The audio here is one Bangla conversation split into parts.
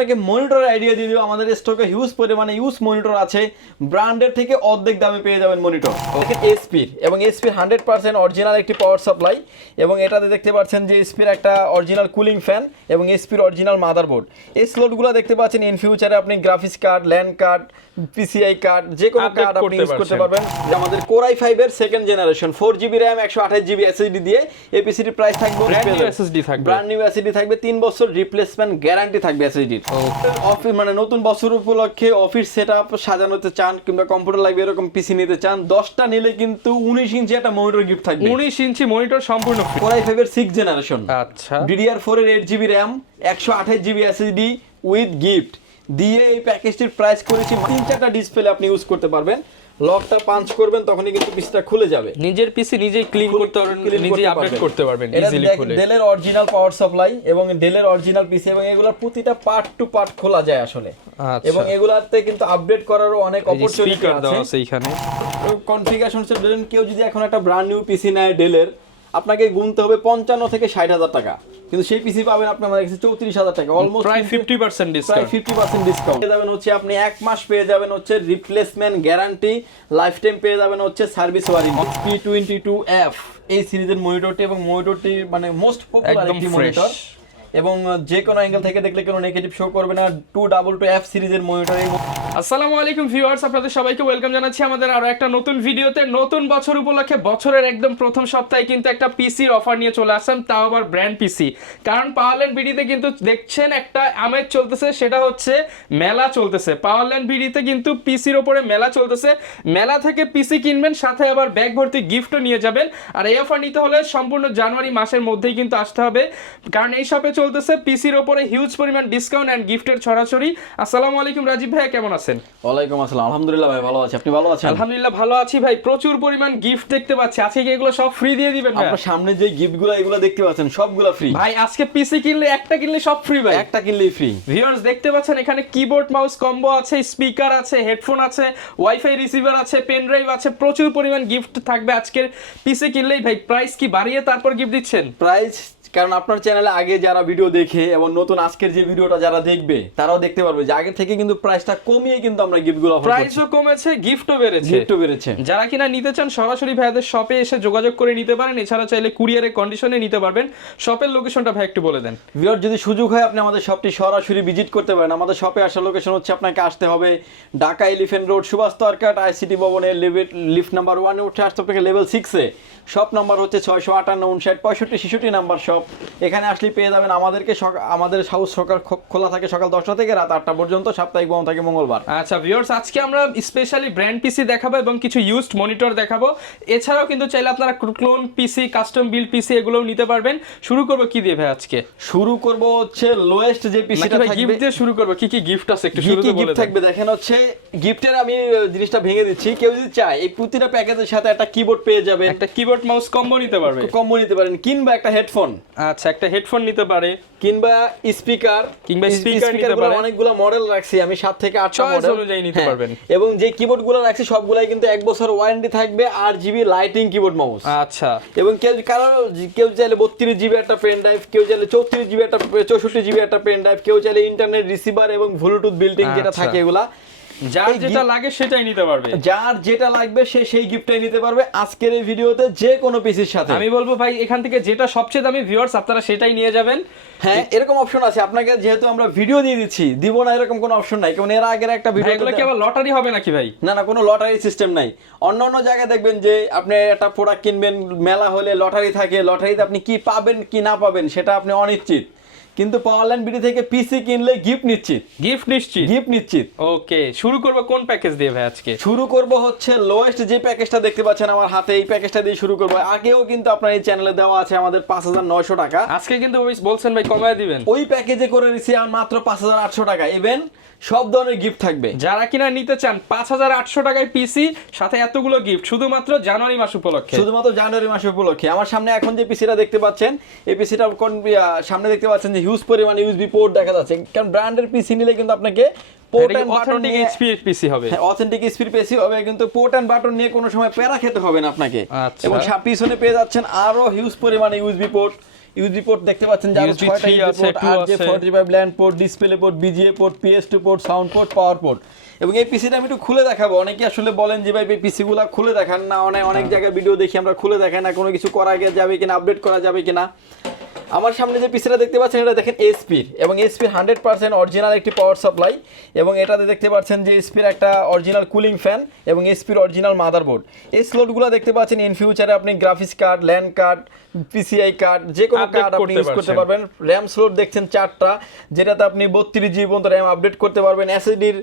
আপনাকে মনিটরের আইডিয়া দিয়ে দিব আমাদের স্টকে হিউজ পরিমাণে ইউজ মনিটর আছে। ব্র্যান্ডের থেকে অর্ধেক দামে পেয়ে যাবেন মনিটর দেখেন এসপির এবং এসপির হান্ড্রেড পার্সেন্ট অরিজিনাল একটি পাওয়ার সাপ্লাই এবং এটাতে দেখতে পাচ্ছেন যে এসপির একটা অরিজিনাল কুলিং ফ্যান এবং এসপির অরিজিনাল মাদারবোর্ড এই স্লোটগুলো দেখতে পাচ্ছেন ইন ফিউচারে আপনি graphics card LAN card PCI card যে কোনো কার্ড আপনি ইউজ করতে। পারবেন। আমাদের কোরাই ফাইভের second generation four GB RAM একশো আঠাশ জিবি এসএসডি দিয়ে এপিসির প্রাইস থাকবে Brand new SSD থাকবে। ব্র্যান্ড নিউ এসএসডি থাকবে তিন বছর রিপ্লেসমেন্ট গ্যারান্টি থাকবে এসএসডির অফিস মানে নতুন বছর উপলক্ষে অফিস সেট আপ সাজানোতে চান কিংবা কম্পিউটার লাগবে এরকম পিসি নিতে চান দশটা নিলে কিন্তু উনিশ ইঞ্চি একটা মনিটর গিফট থাকবে। উনিশ ইঞ্চি মনিটর সম্পূর্ণ ফ্রি কোরাই ফাইভের সিক্স জেনারেশন আচ্ছা। ডিডিআর ফোর এর এইট জিবি র্যাম একশো আঠাশ জিবি এসএসডি উইথ গিফট দিয়ে এই প্যাকেজটির প্রাইস করেছি তিন চারটা ডিসপ্লে আপনি ইউজ করতে পারবেন। লকটা পাঞ্চ করবেন তখনই কিন্তু পিসটা খুলে যাবে। নিজের পিসি নিজেই ক্লিন করতে পারবেন নিজেই আপডেট করতে পারবেন ইজিলি খুলে। ডেলের অরিজিনাল পাওয়ার সাপ্লাই এবং ডেলের অরিজিনাল পিসি এবং এগুলোর প্রতিটা পার্ট টু পার্ট খোলা যায় আসলে। আচ্ছা। এবং এগুলাতে কিন্তু আপডেট করারও অনেক অপরচুনিটি আছে। এইখানে। কনফিগারেশন ধরেন কেউ যদি এখন একটা ব্র্যান্ড নিউ পিসি নেয় ডেলের আপনাকে গুনতে হবে পঞ্চান্ন থেকে ষাট হাজার টাকা। কিন্তু সেই পিসি পাবেন আপনি আমাদের কাছে চৌত্রিশ হাজার টাকা অলমোস্ট প্রায় ফিফটি পার্সেন্ট প্রায় ডিসকাউন্ট ফিফটি পার্সেন্ট ডিসকাউন্ট পেয়ে যাবেন হচ্ছে আপনি এক মাস পেয়ে যাবেন হচ্ছে রিপ্লেসমেন্ট গ্যারান্টি লাইফ টাইম পেয়ে যাবেন হচ্ছে service warranty P twenty two F এই সিরিজের মনিটরটি এবং মনিটরটি মানে মোস্ট পপুলার একটি মনিটর এবং যে কোনো অ্যাঙ্গেল থেকে দেখলে কোনো নেগেটিভ শো করবে না। টু ডাবল টু এফ সিরিজের মনিটর আসসালামু আলাইকুম ভিউয়ার্স আপনাদের সবাইকে ওয়েলকাম জানাচ্ছি আমাদের আরও একটা নতুন ভিডিওতে নতুন বছর উপলক্ষে বছরের একদম প্রথম সপ্তাহে কিন্তু একটা পিসির অফার নিয়ে চলে আসলাম, তাও আবার ব্র্যান্ড পিসি কারণ পাওয়ারল্যান্ড বিডিতে কিন্তু দেখছেন একটা আমেজ চলতেছে, সেটা হচ্ছে মেলা চলতেছে। পাওয়ারল্যান্ড বিডিতে কিন্তু পিসির ওপরে মেলা চলতেছে। মেলা থেকে পিসি কিনবেন, সাথে আবার ব্যাগ ভর্তি গিফটও নিয়ে যাবেন। আর এই অফার নিতে হলে সম্পূর্ণ জানুয়ারি মাসের মধ্যেই কিন্তু আসতে হবে। কারণ এই শপে চলতেছে। পিসির ওপরে হিউজ পরিমাণ ডিসকাউন্ট অ্যান্ড গিফটের ছড়াছড়ি। আসসালামু আলাইকুম রাজীব ভাইয়া কেমন আছেন? ওয়ালাইকুম আসসালাম। আলহামদুলিল্লাহ ভাই ভালো আছি। আপনি ভালো আছেন? আলহামদুলিল্লাহ ভালো আছি ভাই। প্রচুর পরিমাণ গিফট দেখতে পাচ্ছি। আজকে কি এগুলো সব ফ্রি দিয়ে দিবেন ভাই? আপনার সামনে যে গিফটগুলো এগুলো দেখতে পাচ্ছেন সবগুলো ফ্রি ভাই আজকে পিসি কিনলে একটা কিনলে সব ফ্রি ভাই। একটা কিনলেই ফ্রি ভিউয়ার্স দেখতে পাচ্ছেন এখানে কিবোর্ড মাউস কম্বো আছে স্পিকার আছে হেডফোন আছে ওয়াইফাই রিসিভার আছে পেন ড্রাইভ আছে। প্রচুর পরিমাণ গিফট থাকবে আজকের। পিসি কিনলেই ভাই প্রাইস কি বাড়িয়ে তারপর গিফট দিচ্ছেন? প্রাইস কারণ আপনার চ্যানেলে আগে যারা ভিডিও দেখে এবং নতুন আজকের যে ভিডিওটা যারা দেখবে তারাও দেখতে পারবে যে আগে থেকে কিন্তু প্রাইসটা কমিয়ে কিন্তু আমরা গিফটগুলো প্রাইসও কমেছে গিফটও বেড়েছে। গিফটও বেড়েছে। যারা কিনা নিতে চান সরাসরি ভাইয়াদের শপে এসে যোগাযোগ করে নিতে পারেন। এছাড়া চাইলে কুরিয়ারের কন্ডিশনে নিতে পারবেন। শপের লোকেশনটা ভাই একটু বলে দেন। ভিওর যদি সুযোগ হয় আপনি আমাদের শপটি সরাসরি ভিজিট করতে পারেন। আমাদের শপে আসার লোকেশন হচ্ছে আপনাকে আসতে হবে ঢাকা এলিফেন্ট রোড সুভাষ তরকাট আইসিটি ভবনের লিফট নাম্বার ওয়ানে উঠে আসতে আপনাকে লেভেল সিক্সে শপ নাম্বার হচ্ছে ছয়শো আটান্ন উনষাট পঁয়ষট্টি ছেষট্টি নাম্বার শপ এখানে আসলে পেয়ে যাবেন আমাদেরকে আমাদের হাউস সকাল খোলা থাকে সকাল দশটা থেকে রাত আটটা পর্যন্ত সাপ্তাহিক বন্ধ থাকে মঙ্গলবার। আচ্ছা ভিউয়ার্স আজকে আমরা স্পেশালি ব্র্যান্ড পিসি দেখাবো এবং কিছু ইউজড মনিটর দেখাবো। এছাড়াও কিন্তু চাইলে আপনারা ক্লোন পিসি কাস্টম বিল পিসি এগুলোও নিতে পারবেন। শুরু করব কি দিয়ে ভাই আজকে? শুরু করব হচ্ছে লোয়েস্ট যে পিসিটা থাকবে গিফট দিয়ে শুরু করব? কি কি গিফট আছে একটু শুরু কি গিফট থাকবে? দেখেন হচ্ছে গিফটের আমি জিনিসটা ভেঙে দিচ্ছি। কেউ যদি চায় এই প্রতিটা প্যাকেজের সাথে একটা কিবোর্ড পেয়ে যাবে একটা কিবোর্ড মাউস কম্বো নিতে পারবে। কম্বো নিতে পারেন। কিংবা একটা হেডফোন আচ্ছা একটা হেডফোন নিতে পারে কিংবা স্পিকার কিংবা speaker নিতে পারেন। অনেকগুলো মডেল রাখছি আমি সাত থেকে আটটা Choice মডেল অনুযায়ী নিতে পারবেন। এবং যে কিবোর্ডগুলো রাখছি সবগুলাই কিন্তু এক বছর ওয়ারেন্টি থাকবে R GB lighting keyboard mouse আচ্ছা এবং কেউ কারও কেউ চাইলে বত্রিশ জিবি একটা পেন ড্রাইভ কেউ চাইলে চৌত্রিশ জিবি একটা চৌষট্টি জিবি একটা পেন ড্রাইভ কেউ চাইলে ইন্টারনেট রিসিভার এবং ব্লুটুথ বিল্ডিং যেটা আচ্ছা। থাকে এগুলা যার যেটা লাগে সেটাই নিতে পারবে। যার যেটা লাগবে সে সেই গিফটটাই নিতে পারবে আজকের এই ভিডিওতে যে কোনো পিসির সাথে। আমি বলব ভাই এখান থেকে যেটা সবচেয়ে দামি ভিউয়ার্স আপনারা সেটাই নিয়ে যাবেন। হ্যাঁ এরকম অপশন আছে। আপনাকে যেহেতু আমরা ভিডিও দিয়ে দিচ্ছি দিব না এরকম কোনো অপশন নাই। কারণ এর আগের একটা ভিডিও এগুলো কি আবার লটারি হবে নাকি ভাই? না না কোনো লটারি সিস্টেম নাই। অন্য অন্য জায়গায় দেখবেন যে আপনি একটা প্রোডাক্ট কিনবেন মেলা হলে লটারি থাকে। লটারিতে আপনি কি পাবেন কি না পাবেন সেটা আপনি অনিশ্চিত। কিন্তু পাওয়ারল্যান্ড বিডি থেকে পিসি কিনলে গিফট নিশ্চিত। গিফট নিশ্চিত? গিফট নিশ্চিত। ওকে শুরু করব কোন প্যাকেজ দিয়ে ভাই আজকে? শুরু করব হচ্ছে লোয়েস্ট যে প্যাকেজটা দেখতে পাচ্ছেন আমার হাতে এই প্যাকেজটা দিয়ে শুরু করব। আগেও কিন্তু আপনার এই চ্যানেলে দেওয়া আছে আমাদের পাঁচ হাজার নয়শো টাকা। আজকে কিন্তু ওই বলছেন ভাই কমায় দিবেন। ওই প্যাকেজে করে দিচ্ছি আর মাত্র পাঁচ হাজার আটশো টাকা। ইভেন সব ধরনের গিফট থাকবে। যারা কিনা নিতে চান পাঁচ হাজার আটশো টাকায় পিসি সাথে এতগুলো গিফট শুধুমাত্র জানুয়ারি মাস উপলক্ষে। শুধুমাত্র জানুয়ারি মাস উপলক্ষে। আমার সামনে এখন যে পিসিটা দেখতে পাচ্ছেন এই পিসিটা কোন সামনে দেখতে পাচ্ছেন হিউজ পরিমাণ ইউএসবি পোর্ট দেখা যাচ্ছে। কারণ ব্র্যান্ডের পিসি নিলে কিন্তু আপনাকে পোর্ট এন্ড বাটন অথেন্টিক নিয়ে পিসি হবে? অথেন্টিক স্পিড পেসি হবে কিন্তু পোর্ট এন্ড বাটন নিয়ে কোনো সময় প্যারা খেতে হবে না আপনাকে। আচ্ছা। এবং পিছনে পেয়ে যাচ্ছেন আরও হিউজ পরিমাণে ইউএসবি পোর্ট পোর্ট দেখতে পাচ্ছেন যার USB ছয়টা 3 আছে, পোর্ট আর জে আছে। 45 LAN port display port VGA port PS two port sound port power port এবং এই পিসিটা আমি একটু খুলে দেখাবো। অনেকে আসলে বলেন যে ভাই পিসি গুলা খুলে দেখান না। অনেক অনেক হ্যাঁ। জায়গায় ভিডিও দেখি আমরা খুলে দেখাই না। কোনো কিছু করা যাবে কিনা আপডেট করা যাবে কিনা। আমার সামনে যে পিসিটা দেখতে পাচ্ছেন এটা দেখেন এসপির এবং এসপির হান্ড্রেড পার্সেন্ট অরিজিনাল একটি পাওয়ার সাপ্লাই এবং এটাতে দেখতে পাচ্ছেন যে এসপির একটা অরিজিনাল কুলিং ফ্যান এবং এসপির অরিজিনাল মাদারবোর্ড এই স্লোটগুলো দেখতে পাচ্ছেন ইন ফিউচারে আপনি graphics card LAN card PCI card যে কোনো কার্ড আপনি ইউজ করতে পারবেন। র্যাম স্লোট দেখছেন চারটা যেটাতে আপনি বত্রিশ জিবি পর্যন্ত র্যাম আপডেট করতে পারবেন। এসএসডির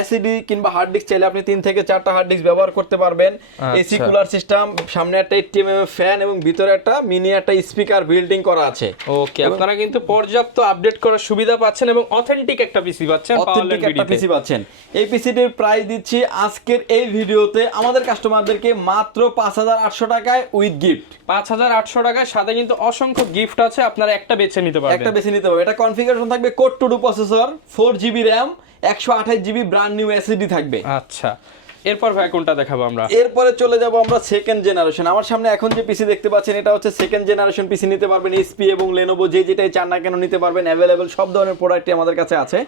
এসএসডি কিংবা হার্ড ডিস্ক চাইলে আপনি তিন থেকে চারটা হার্ড ডিস্ক ব্যবহার করতে পারবেন। এসি। কুলার সিস্টেম সামনে একটা এইটিএম ফ্যান এবং ভিতরে একটা মিনি একটা স্পিকার বিল্ডিং করা আছে। ওকে আপনারা কিন্তু পর্যাপ্ত আপডেট করার সুবিধা পাচ্ছেন এবং অথেন্টিক একটা পিসি পাচ্ছেন অথেন্টিক একটা পিসি পাচ্ছেন। এই পিসিটির প্রাইস দিচ্ছি আজকের এই ভিডিওতে আমাদের কাস্টমারদেরকে মাত্র পাঁচ হাজার আটশো টাকায় উইথ গিফট পাঁচ হাজার আটশো টাকার সাথে কিন্তু অসংখ্য গিফট আছে আপনারা একটা বেছে নিতে পারবেন। একটা বেছে নিতে হবে এটা কনফিগারেশন থাকবে code two two processor four GB RAM একশো আঠাশ জিবি ব্র্যান্ড নিউ এসএসডি থাকবে। আচ্ছা। এরপর ভাই কোনটা দেখাবো আমরা? এরপরে চলে যাব আমরা সেকেন্ড জেনারেশন আমার সামনে এখন যে পিসি দেখতে পাচ্ছেন এটা হচ্ছে সেকেন্ড জেনারেশন পিসি নিতে পারবেন এসপি এবং লেনোভো যে যেটাই চান না কেন নিতে পারবেন অ্যাভেলেবেল সব ধরনের প্রোডাক্টই আমাদের কাছে আছে।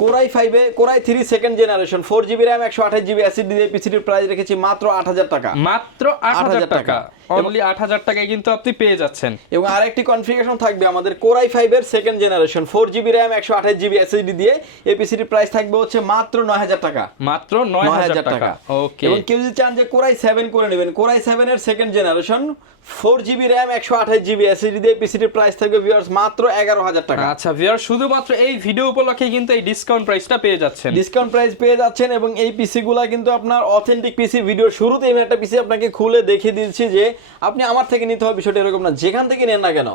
কোরাই ফাইভে core i three second generation four GB RAM একশো আঠাশ জিবি অ্যাসিড দিয়ে পিসিটির প্রাইস রেখেছি মাত্র আট হাজার টাকা। মাত্র আট হাজার 8,000 টাকা। অনলি আট হাজার টাকায় কিন্তু আপনি পেয়ে যাচ্ছেন। এবং আরেকটি কনফিগারেশন থাকবে আমাদের কোরাই ফাইভের second generation four GB RAM একশো আঠাশ জিবি এসএসডি দিয়ে এই পিসিটির প্রাইস থাকবে হচ্ছে মাত্র নয় হাজার টাকা। মাত্র নয় হাজার টাকা। ওকে এবং কেউ যদি চান যে কোরাই সেভেন করে নেবেন কোরাই সেভেন এর second generation four GB RAM একশো আঠাশ জিবি এসএসডি দিয়ে পিসিটির প্রাইস থাকবে ভিউয়ার্স মাত্র এগারো হাজার টাকা। আচ্ছা ভিউয়ার শুধুমাত্র এই ভিডিও উপলক্ষে কিন্তু এই ডিসকাউন্ট প্রাইসটা পেয়ে যাচ্ছেন। ডিসকাউন্ট প্রাইস পেয়ে যাচ্ছেন এবং এই পিসি গুলা কিন্তু আপনার অথেন্টিক পিসি ভিডিও শুরুতে আমি একটা পিসি আপনাকে খুলে দেখিয়ে দিচ্ছি যে আপনি আমার থেকে নিতে হবে বিষয়টা এরকম না। যেখান থেকে নেন না কেন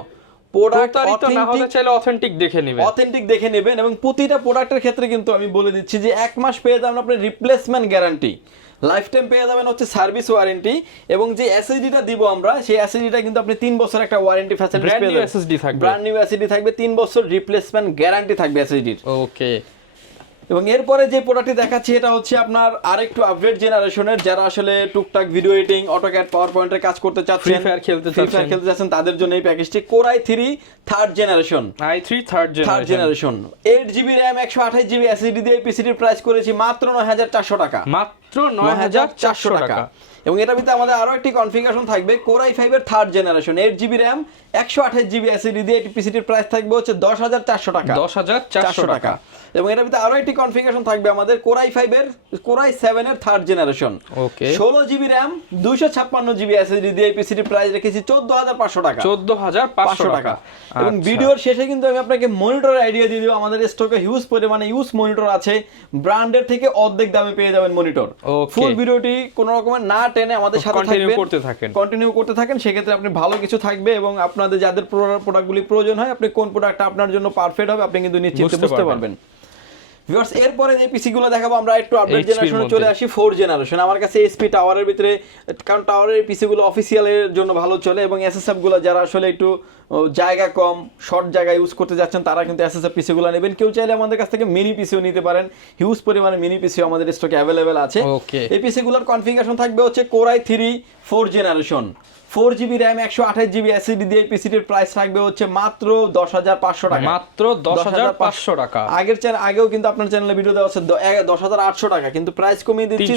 প্রোডাক্ট না হলে চাইলে অথেন্টিক দেখে নেবেন। অথেন্টিক দেখে নেবেন এবং প্রতিটা প্রোডাক্টের ক্ষেত্রে কিন্তু আমি বলে দিচ্ছি যে এক মাস পেয়ে যাবেন আপনি রিপ্লেসমেন্ট গ্যারান্টি লাইফ টাইম পেয়ে যাবেন হচ্ছে সার্ভিস ওয়ারেন্টি এবং যে এসএসডিটা দিব আমরা সেই এসএসডিটা কিন্তু আপনি তিন বছর একটা ওয়ারেন্টি ফ্যাসিলিটি new যাবেন। SSD থাকবে। ব্র্যান্ড নিউ এসএসডি থাকবে তিন বছর রিপ্লেসমেন্ট গ্যারান্টি থাকবে এসএসডির ওকে এবং এরপরে যে প্রোডাক্টটি দেখাচ্ছি এটা হচ্ছে আপনার আরেকটু আপগ্রেড জেনারেশনের যারা আসলে টুকটাক ভিডিও এডিটিং অটোক্যাড পাওয়ার পয়েন্টের কাজ করতে চাচ্ছেন Free Fire খেলতে Fire চাচ্ছেন। খেলতে চাচ্ছেন তাদের জন্য এই প্যাকেজটি core i three third generation I three third third generation eight GB RAM একশো আঠাশ জিবি এসএসডি দিয়ে পিসিটির প্রাইস করেছি মাত্র নয় হাজার চারশো টাকা। মাত্র নয় হাজার চারশো টাকা। এবং এটার ভিতরে আমাদের আরও একটি কনফিগারেশন থাকবে কোরাই ফাইভের third generation eight GB RAM একশো আঠাশ জিবি এসএসডি দিয়ে এটি পিসিটির প্রাইস থাকবে হচ্ছে দশ হাজার চারশো টাকা। দশ হাজার চারশো টাকা। এবং এটার ভিতরে আরও একটি কনফিগারেশন থাকবে আমাদের কোরাই ফাইভের কোরাই সেভেন এর থার্ড জেনারেশন ওকে ষোলো জিবি র্যাম দুইশো ছাপ্পান্ন জিবি এসএসডি দিয়ে পিসিটির প্রাইস রেখেছি চোদ্দ হাজার পাঁচশো টাকা। চোদ্দ হাজার পাঁচশো টাকা। এবং আচ্ছা। ভিডিওর শেষে কিন্তু আমি আপনাকে মনিটরের আইডিয়া দিয়ে দিব। আমাদের স্টকে হিউজ পরিমাণে ইউজ মনিটর আছে। ব্র্যান্ডের থেকে অর্ধেক দামে পেয়ে যাবেন মনিটর. ফুল ভিডিওটি কোনো রকমের না টেনে আমাদের সাথে থাকবেন। করতে থাকেন। কন্টিনিউ করতে থাকেন। সেক্ষেত্রে আপনি ভালো কিছু থাকবে এবং আপনাদের যাদের প্রোডাক্টগুলি প্রয়োজন হয় আপনি কোন প্রোডাক্টটা আপনার জন্য পারফেক্ট হবে আপনি কিন্তু নিশ্চিন্তে বুঝতে পারবেন। ভিউয়ার্স এরপরে যে পিসি গুলো দেখাবো আমরা একটু আপডেট জেনারেশনে চলে আসি ফোর জেনারেশন আমার কাছে এসপি টাওয়ারের ভিতরে কারণ টাওয়ারের পিসি গুলো অফিসিয়ালের জন্য ভালো চলে এবং এসএসএফগুলো যারা আসলে একটু জায়গা কম শর্ট জায়গা ইউজ করতে যাচ্ছেন তারা কিন্তু এসএসএফ পিসি গুলো নেবেন। কেউ চাইলে আমাদের কাছ থেকে মিনি পিসিও নিতে পারেন। হিউজ পরিমাণে মিনি পিসিও আমাদের স্টকে অ্যাভেলেবেল আছে. এই পিসি গুলোর কনফিগারেশন থাকবে হচ্ছে core i three four generation four GB RAM একশো আঠাশ জিবি এসএসডি দিয়ে পিসিটির প্রাইস থাকবে হচ্ছে মাত্র দশ হাজার পাঁচশো টাকা। মাত্র দশ হাজার পাঁচশো টাকা। আগের চ্যানেল আগেও কিন্তু আপনার চ্যানেলে ভিডিও দেওয়া আছে দশ হাজার আটশো টাকা কিন্তু প্রাইস কমিয়ে দিচ্ছি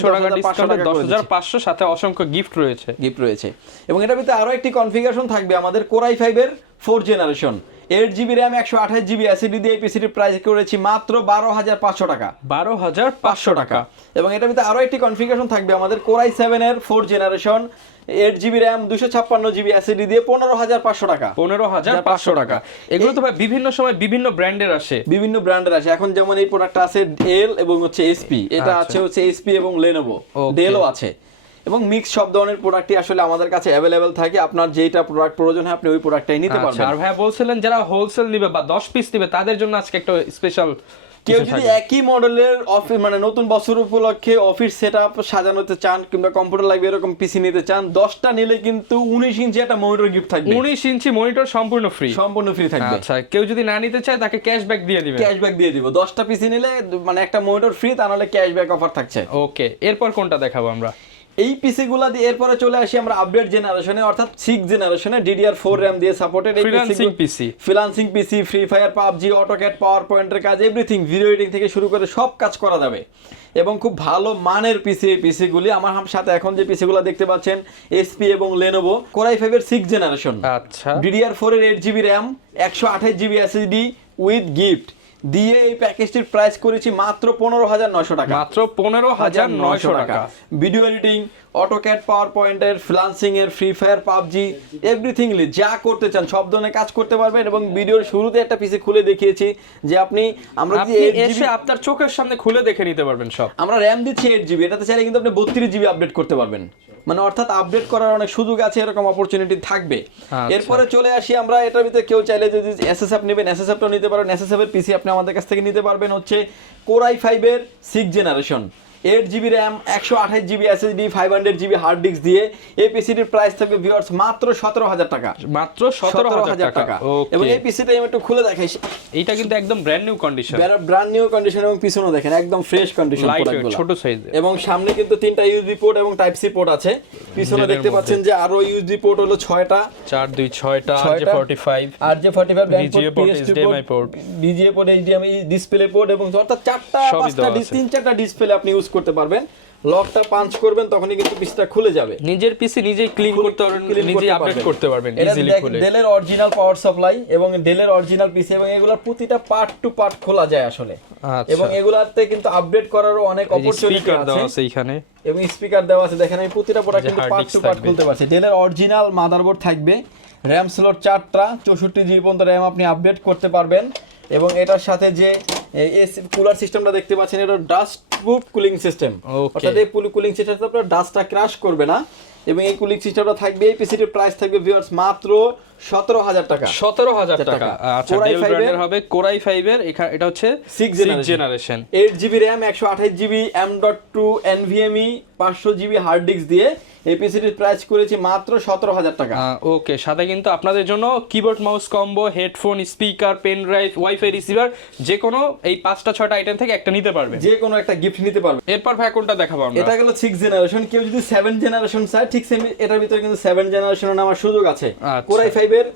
দশ হাজার পাঁচশো সাথে অসংখ্য গিফট রয়েছে। গিফট রয়েছে। এবং এটার ভিতরে আরও একটি কনফিগারেশন থাকবে আমাদের কোরাই ফাইভের four generation eight GB RAM একশো আঠাশ জিবি এসিডি দিয়ে পিসিটির প্রাইস করেছি মাত্র বারো হাজার পাঁচশো টাকা। বারো হাজার পাঁচশো টাকা। এবং এটার ভিতরে আরও একটি কনফিগারেশন থাকবে আমাদের কোরাই সেভেন এর four generation eight GB RAM দুশো ছাপ্পান্ন জিবি এসিডি দিয়ে পনেরো হাজার পাঁচশো টাকা। পনেরো হাজার পাঁচশো টাকা। এগুলো তো ভাই বিভিন্ন সময় বিভিন্ন ব্র্যান্ডের আসে। বিভিন্ন ব্র্যান্ডের আছে এখন যেমন এই প্রোডাক্টটা আছে ডেল এবং হচ্ছে এসপি এটা আচ্ছা। আছে হচ্ছে এসপি এবং লেনোভো ডেলও আছে। এবং মিক্স সব ধরনের প্রোডাক্টই আসলে আমাদের কাছে অ্যাভেলেবেল থাকে। আপনার যেটা প্রোডাক্ট প্রয়োজন হয় আপনি ওই প্রোডাক্টটাই নিতে আচ্ছা, পারবেন। আর ভাই বলছিলেন যারা হোলসেল নিবে বা দশ পিস নিবে তাদের জন্য আজকে একটা স্পেশাল কেউ যদি একই মডেলের অফিস মানে নতুন বছর উপলক্ষে অফিস সেট আপ সাজানোতে চান কিংবা কম্পিউটার লাগবে এরকম পিসি নিতে চান দশটা নিলে কিন্তু উনিশ ইঞ্চি একটা মনিটর গিফট থাকবে। উনিশ ইঞ্চি মনিটর সম্পূর্ণ ফ্রি সম্পূর্ণ ফ্রি থাকবে। আচ্ছা কেউ যদি না নিতে চায় তাকে ক্যাশব্যাক দিয়ে দিবে ক্যাশব্যাক দিয়ে দিব। দশটা পিসি নিলে মানে একটা মনিটর ফ্রি তা নাহলে ক্যাশব্যাক অফার থাকছে। ওকে এরপর কোনটা দেখাবো আমরা? এই পিসি গুলা দিয়ে এরপরে চলে আসি আমরা আপডেট জেনারেশনে অর্থাৎ সিক্স জেনারেশনে ডিডিআর ফোর র্যাম দিয়ে সাপোর্টেড এই freelancing PC freelancing PC free fire PUBG AutoCAD power পয়েন্টের কাজ এভরিথিং ভিডিও এডিটিং থেকে শুরু করে সব কাজ করা যাবে। এবং খুব ভালো মানের পিসি এই পিসিগুলি আমার হাম- সাথে এখন যে পিসিগুলো দেখতে পাচ্ছেন এসপি এবং লেনোভো কোরাই ফাইভের সিক্স জেনারেশন আচ্ছা। ডিডিআর ফোর এর এইট জিবি র্যাম একশো আঠাশ জিবি এসএসডি উইথ গিফট দিয়ে এই প্যাকেজটির প্রাইস করেছি মাত্র পনেরো হাজার নশো টাকা। মাত্র পনেরো হাজার নয়শো টাকা। ভিডিও এডিটিং অটোক্যাট পাওয়ার পয়েন্টের ফ্রিলান্সিং এর ফ্রি ফায়ার পাবজি এভরিথিংলি যা করতে চান সব ধরনের কাজ করতে পারবেন এবং ভিডিওর শুরুতে একটা পিসি খুলে দেখিয়েছি যে আপনি আমরা এসে আপনার চোখের সামনে খুলে দেখে নিতে পারবেন সব। আমরা র্যাম দিচ্ছি এইট জিবি এটাতে চাইলে কিন্তু আপনি বত্রিশ জিবি আপডেট করতে পারবেন। মানে অর্থাৎ আপডেট করার অনেক সুযোগ আছে এরকম অপরচুনিটি থাকবে। আচ্ছা। এরপরে চলে আসি আমরা এটার ভিতরে কেউ চাইলে যদি এসএসএফ নেবেন এসএসএফটাও নিতে পারেন। এসএসএফ এর পিসি আপনি আমাদের কাছ থেকে নিতে পারবেন হচ্ছে কোরাই ফাইভের six generation eight GB RAM একশো আঠাশ GB SSD five hundred GB hard disk দিয়ে এই পিসিটির প্রাইস থাকবে ভিউয়ার্স মাত্র সতেরো হাজার টাকা। মাত্র সতেরো হাজার টাকা। এবং এই পিসিটা আমি একটু খুলে দেখাই। এইটা কিন্তু একদম brand new condition brand new condition এবং পিছনেও দেখেন একদম ফ্রেশ কন্ডিশন ছোট সাইজ এবং সামনে কিন্তু তিনটা ইউএসবি পোর্ট এবং টাইপ সি পোর্ট আছে। পিছনে দেখতে। পাচ্ছেন যে আরও ইউএসবি পোর্ট হলো ছয়টা। চার দুই ছয়টা ছয়টা। যে ফর্টি ফাইভ আর যে forty five VGA port, HDMI port। VGA port HDMI display port এবং অর্থাৎ চারটা পাঁচটা। তিন চারটা ডিসপ্লে আপনি ইউজ করতে পারবেন। লকটা পাঞ্চ করবেন তখনই কিন্তু পিসটা খুলে যাবে। নিজের পিসি নিজেই ক্লিন করতে পারবেন নিজেই আপডেট করতে পারবেন ইজিলি খুলে। ডেলের অরিজিনাল পাওয়ার সাপ্লাই এবং ডেলের অরিজিনাল পিসি এবং এগুলোর প্রতিটা পার্ট টু পার্ট খোলা যায় আসলে। আচ্ছা। এবং এগুলাতে কিন্তু আপডেট করারও অনেক অপরচুনিটি আছে। আছে এইখানে। এবং স্পিকার দেওয়া আছে। দেখেন আমি প্রতিটা প্রোডাক্ট কিন্তু পার্ট টু পার্ট খুলতে পারছি। ডেলের অরিজিনাল মাদারবোর্ড থাকবে র্যাম স্লট চারটা চৌষট্টি জিবি পর্যন্ত র্যাম আপনি আপডেট করতে পারবেন। এবং এটার সাথে যে কুলার সিস্টেমটা দেখতে পাচ্ছেন এটা ডাস্ট প্রুফ কুলিং সিস্টেম. অর্থাৎ এই কুলিং সিস্টেমটা আপনার ডাস্টটা ক্রাশ করবে না এবং এই কুলিং সিস্টেমটা থাকবে এই পিসিটির প্রাইস থাকবে ভিউয়ার্স মাত্র সতেরো হাজার টাকা। সতেরো হাজার টাকা। আচ্ছা ডেল ব্র্যান্ডের হবে কোরাই ফাইভের এটা হচ্ছে six generation eight GB RAM একশো আঠাশ GB M dot two NVMe পাঁচশো জিবি হার্ড ডিস্ক দিয়ে এই পিসিটির প্রাইস করেছি মাত্র সতেরো হাজার টাকা। ওকে সাথে কিন্তু আপনাদের জন্য keyboard mouse combo headphone speaker pen drive wifi receiver যে কোনো এই পাঁচটা ছয়টা আইটেম থেকে একটা নিতে পারবেন যে কোনো একটা গিফট নিতে পারবে। এরপর ভাই কোনটা দেখাবো আমরা? এটা গেল সিক্স জেনারেশন কেউ যদি সেভেন জেনারেশন চায় ঠিক সেম এটার ভিতরে কিন্তু সেভেন জেনারেশন নামার সুযোগ আছে। আচ্ছা। কোরাই ফাইভের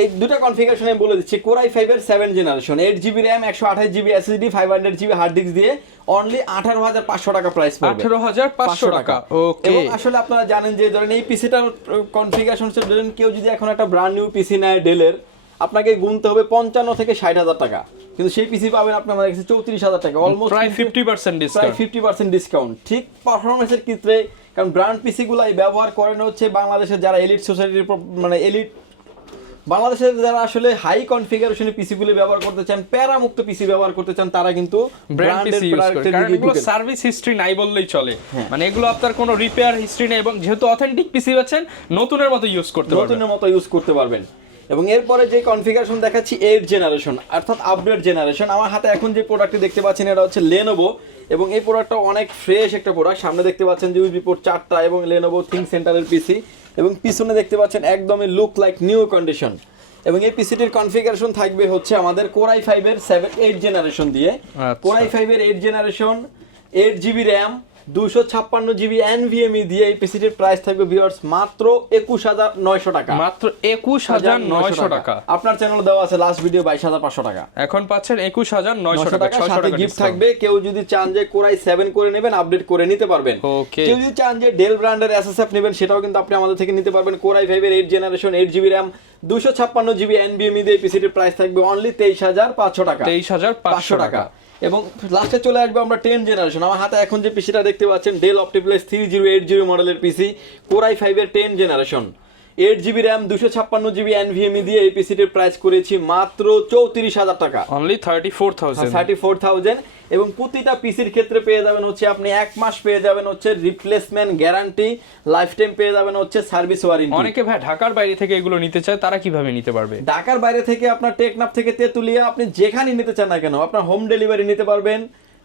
এই দুটো কনফিগারেশন আমি বলে দিচ্ছি কোরাই ফাইভের seven generation eight GB RAM একশো আঠাশ GB SSD five hundred GB hard disk দিয়ে অনলি আঠারো হাজার পাঁচশো টাকা প্রাইস পড়বে। আঠেরো হাজার পাঁচশো টাকা ওকে এবং আসলে আপনারা জানেন যে ধরেন এই পিসিটার কনফিগারেশন ধরেন কেউ যদি এখন একটা ব্র্যান্ড নিউ পিসি নেয় ডেলের আপনাকে গুনতে হবে পঞ্চান্ন থেকে ষাট হাজার টাকা। কিন্তু সেই পিসি পাবেন আপনার কাছে চৌত্রিশ হাজার টাকা অলমোস্ট প্রায় ফিফটি পার্সেন্ট প্রায় ডিসকাউন্ট ফিফটি পার্সেন্ট ডিসকাউন্ট ঠিক পারফরমেন্সের ক্ষেত্রে কারণ ব্র্যান্ড পিসিগুলাই ব্যবহার করেন হচ্ছে বাংলাদেশের যারা এলিট সোসাইটির মানে এলিট বাংলাদেশের যারা আসলে হাই কনফিগারেশনের পিসিগুলি ব্যবহার করতে চান প্যারামুক্ত পিসি ব্যবহার করতে চান তারা কিন্তু পিসি এগুলো সার্ভিস হিস্ট্রি নাই বললেই চলে। হ্যাঁ। মানে এগুলো আপনার কোনো রিপেয়ার হিস্ট্রি নেই এবং যেহেতু অথেন্টিক পিসি পাচ্ছেন নতুনের মতো ইউজ করতে পারবেন। নতুনের মতো ইউজ করতে পারবেন। এবং এরপরে যে কনফিগারেশন দেখাচ্ছি এইট জেনারেশন অর্থাৎ আপডেট জেনারেশন আমার হাতে এখন যে প্রোডাক্টটি দেখতে পাচ্ছেন এটা হচ্ছে লেনোভো এবং এই প্রোডাক্টটা অনেক ফ্রেশ একটা প্রোডাক্ট সামনে দেখতে পাচ্ছেন যে ইউজবি পোর্ট চারটা এবং লেনোভো থিঙ্ক সেন্টারের পিসি এবং পিছনে দেখতে পাচ্ছেন একদমই লুক লাইক নিউ কন্ডিশন এবং এই পিসিটির কনফিগারেশন থাকবে হচ্ছে আমাদের কোরাই ফাইভের সেভেন এইট জেনারেশন দিয়ে। কোরাই ফাইভের eight generation eight GB RAM দুশো ছাপ্পান্ন জিবি এনভিএমই E দিয়ে এই পিসিটির প্রাইস থাকবে ভিউয়ার্স মাত্র একুশ হাজার নয়শো টাকা। মাত্র একুশ হাজার নয়শো টাকা। আপনার চ্যানেল দেওয়া আছে লাস্ট ভিডিও বাইশ হাজার পাঁচশো টাকা। এখন পাচ্ছেন একুশ হাজার নয়শো টাকা টাকা সাথে গিফট থাকবে কেউ যদি চান যে কোরাই সেভেন করে নেবেন আপডেট করে নিতে পারবেন। কেউ যদি চান যে ডেল ব্র্যান্ডের এসএসএফ নেবেন সেটাও কিন্তু আপনি আমাদের থেকে নিতে পারবেন। কোরাই ফাইভের eight generation eight GB RAM দুশো ছাপ্পান্ন জিবি এনবিএমই দিয়ে পিসিটির প্রাইস থাকবে অনলি তেইশ হাজার পাঁচশো টাকা। তেইশ হাজার পাঁচশো টাকা। এবং লাস্টে চলে আসব আমরা টেন জেনারেশন আমার হাতে এখন যে পিসিটা দেখতে পাচ্ছেন Dell OptiPlex three zero eight zero মডেলের পিসি কোরাই ফাইভের ten generation eight GB RAM দুশো ছাপ্পান্ন জিবি এনভিএমই দিয়ে এই পিসিটির প্রাইস করেছি মাত্র চৌত্রিশ হাজার টাকা। Only thirty four thousand thirty four thousand এবং প্রতিটা পিসির ক্ষেত্রে পেয়ে যাবেন হচ্ছে আপনি এক মাস পেয়ে যাবেন হচ্ছে রিপ্লেসমেন্ট গ্যারান্টি লাইফ টাইম পেয়ে যাবেন হচ্ছে সার্ভিস ওয়ারেন্টি অনেকে ভাই ঢাকার বাইরে থেকে এগুলো নিতে চায় তারা কীভাবে নিতে পারবে? ঢাকার বাইরে থেকে আপনার টেকনাফ থেকে তেতুলিয়া আপনি যেখানে নিতে চান না কেন আপনার হোম ডেলিভারি নিতে পারবেন।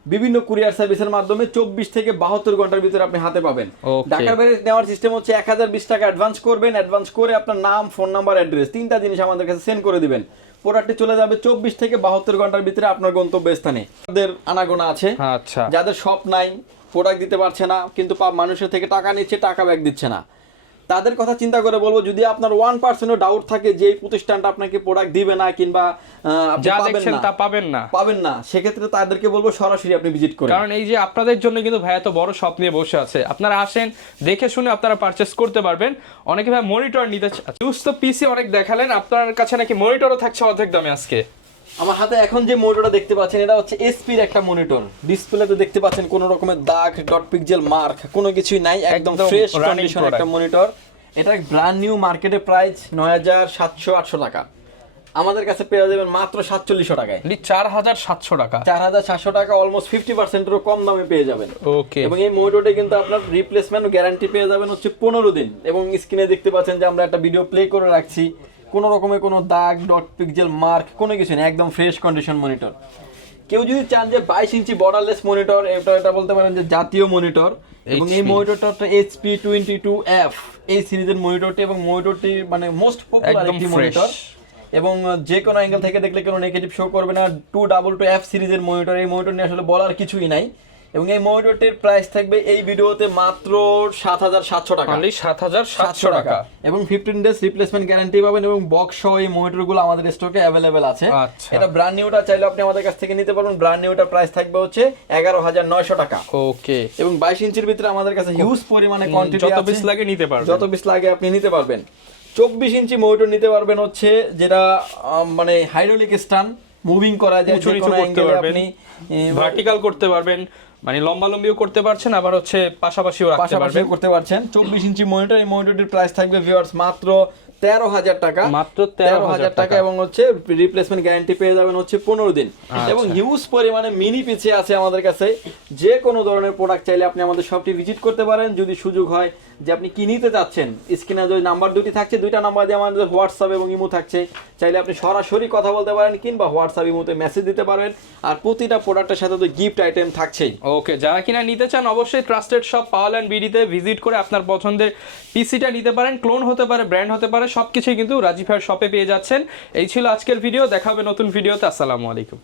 বিভিন্ন কুরিয়ার সার্ভিসের মাধ্যমে চব্বিশ থেকে বাহাত্তর ঘণ্টার ভিতরে আপনি হাতে পাবেন. ঢাকার বাইরে নেওয়ার সিস্টেম হচ্ছে এক হাজার বিশ টাকা অ্যাডভান্স করবেন অ্যাডভান্স করে আপনার নাম ফোন নাম্বার অ্যাড্রেস তিনটা জিনিস আমাদের কাছে সেন্ড করে দিবেন। প্রোডাক্টটি চলে যাবে চব্বিশ থেকে বাহাত্তর ঘণ্টার ভিতরে আপনার গন্তব্য স্থানে তাদের আনাগোনা আছে আচ্ছা। যাদের শপ নাই প্রোডাক্ট দিতে পারছে না কিন্তু পা- মানুষের থেকে টাকা নিচ্ছে টাকা ব্যাক দিচ্ছে না। তাদের কথা চিন্তা করে বলব যদি আপনার ওয়ান পার্সেন্টও ডাউট থাকে যে এই প্রতিষ্ঠানটা আপনাকে প্রোডাক্ট দিবে না কিংবা যা দেখছেন তা পাবেন না। পাবেন না সেক্ষেত্রে তাদেরকে বলব সরাসরি আপনি ভিজিট করেন কারণ এই যে আপনাদের জন্য কিন্তু ভাই এত বড় শপ নিয়ে বসে আছে। আপনারা আসেন দেখে শুনে আপনারা পারচেস করতে পারবেন। অনেকে ভাই মনিটর নিতে ইউজ তো পিসি অনেক দেখালেন আপনার কাছে নাকি মনিটরও থাকছে অর্ধেক দামে আজকে। আমার হাতে এখন যে মনিটরটা দেখতে পাচ্ছেন এটা হচ্ছে এসপির একটা মনিটর ডিসপ্লেতে দেখতে পাচ্ছেন কোনো রকমের দাগ ডট পিক্সেল মার্ক কোনো কিছুই নাই একদম একদম ফ্রেশ কন্ডিশন একটা মনিটর এটা ব্র্যান্ড নিউ মার্কেটে প্রাইস নয় হাজার সাতশো আটশো টাকা। আমাদের কাছে পেয়ে যাবেন মাত্র সাতচল্লিশশো টাকায়। চার হাজার সাতশো টাকা। চার হাজার সাতশো টাকা অলমোস্ট ফিফটি পার্সেন্টেরও কম দামে পেয়ে যাবেন। ওকে এবং এই মনিটরটা কিন্তু আপনার রিপ্লেসমেন্ট গ্যারান্টি পেয়ে যাবেন হচ্ছে পনেরো দিন। এবং স্ক্রিনে দেখতে পাচ্ছেন যে আমরা একটা ভিডিও প্লে করে রাখছি। কোনো রকমের কোনো দাগ ডট পিক্সেল মার্ক কোনো কিছু নেই একদম ফ্রেশ কন্ডিশন মনিটর কেউ যদি চান যে বাইশ ইঞ্চি বর্ডারলেস মনিটর এটা এটা বলতে পারেন যে জাতীয় মনিটর এবং এই মনিটরটা হচ্ছে এইচপি টোয়েন্টি টু এফ এই সিরিজের মনিটরটি এবং মনিটরটি মানে মোস্ট পপুলার একটি মনিটর এবং যে কোনো অ্যাঙ্গেল থেকে দেখলে কোনো নেগেটিভ শো করবে না টু ডাবল টু এফ সিরিজের মনিটর এই মনিটর নিয়ে আসলে বলার কিছুই নাই। এবং এই মনিটরটির প্রাইস থাকবে এই ভিডিওতে মাত্র সাত হাজার সাতশো টাকা। অনলি সাত হাজার সাতশো টাকা। এবং ফিফটিন ডেজ রিপ্লেসমেন্ট গ্যারান্টি পাবেন এবং বক্স সহ এই মনিটরগুলো আমাদের স্টকে অ্যাভেলেবেল আছে। আচ্ছা। এটা ব্র্যান্ড নিউটা চাইলে আপনি আমাদের কাছ থেকে নিতে পারবেন। ব্র্যান্ড নিউটার প্রাইস থাকবে হচ্ছে এগারো হাজার নয়শো টাকা। ওকে এবং বাইশ ইঞ্চির ভিতরে আমাদের কাছে হিউজ পরিমাণে কোয়ান্টিটি যত পিস লাগে নিতে পারবেন। যত পিস লাগে আপনি নিতে পারবেন। চব্বিশ ইঞ্চি মনিটর নিতে পারবেন হচ্ছে যেটা মানে হাইড্রোলিক স্টান মুভিং করা যায় আপনি ভার্টিক্যাল করতে পারবেন। মানে লম্বা লম্বিও করতে পারছেন আবার হচ্ছে পাশাপাশিও রাখতে পারবেন। করতে পারছেন। চব্বিশ ইঞ্চি মনিটর এই মনিটরটির প্রাইস থাকবে ভিউয়ার্স মাত্র তেরো হাজার টাকা। মাত্র তেরো হাজার টাকা এবং হচ্ছে রিপ্লেসমেন্ট গ্যারান্টি পেয়ে যাবেন হচ্ছে পনেরো দিন। আচ্ছা। এবং হিউজ পরিমাণে মিনি পিছে আছে আমাদের কাছে। যে কোনো ধরনের প্রোডাক্ট চাইলে আপনি আমাদের শপটি ভিজিট করতে পারেন। যদি সুযোগ হয় যে আপনি কি নিতে চাচ্ছেন স্ক্রিনে যে নাম্বার দুটি থাকছে দুইটা নাম্বার দিয়ে আমাদের হোয়াটসঅ্যাপ এবং ইমো থাকছে। চাইলে আপনি সরাসরি কথা বলতে পারেন কিংবা হোয়াটসঅ্যাপ ইমোতে মেসেজ দিতে পারেন। আর প্রতিটা প্রোডাক্টের সাথে তো গিফট আইটেম থাকছেই। ওকে যারা কিনা নিতে চান অবশ্যই ট্রাস্টেড শপ পাওয়াল অ্যান্ড বিডিতে ভিজিট করে আপনার পছন্দের পিসিটা নিতে পারেন। ক্লোন হতে পারে ব্র্যান্ড হতে পারে সব কিছুই কিন্তু রাজীব ভাইয়ের শপে পেয়ে যাচ্ছেন। এই ছিল আজকের ভিডিও দেখাবে নতুন ভিডিওতে আসসালামু আলাইকুম।